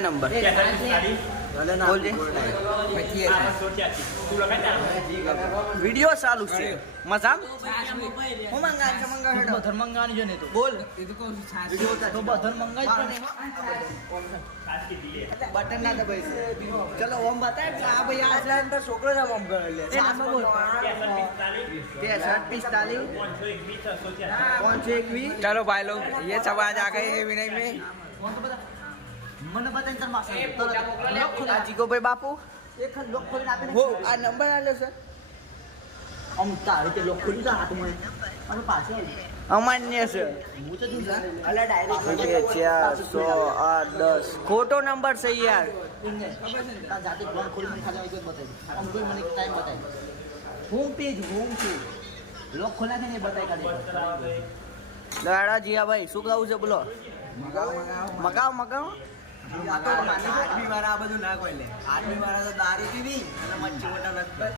number video चालू से मजा बधर मंगानी जो नहीं तो बोल तो बधर मंगाई बटन ना दबाई चलो हम बताए भाई आज नंतर छोकरो जा हम कर ले नंबर बोल 6345 चलो भाई लोग ये सब आज आ गए विनय में મને બતાઈને તર માસ લોક ખોલી આજી કો ભાઈ બાપુ એક લોક ખોલીને આપીને હો આ નંબર આલ્યો સર આમ તારી કે લોક ખોલી જા હાથમાં અને પાછો અમાન્ય છે હું તો તું જા અલા ડાયરેક્ટ 4 8 10 ખોટો નંબર છે યાર તા જાતે ફોન ખોલીને ખાલી આવી બતાવી આમ કોઈ મને ટાઈમ બતાવી હોમ પેજ હોમ છે લોક ખોલા કે નહીં બતાવી કાઢે દાડા જીયા ભાઈ શું કહું છે બોલો મગાવ મગાવ આદમી વાળા આ બધું ના કોઈ લે આદમી વાળા તો દારૂ પીવી અને મચ્છી મોટા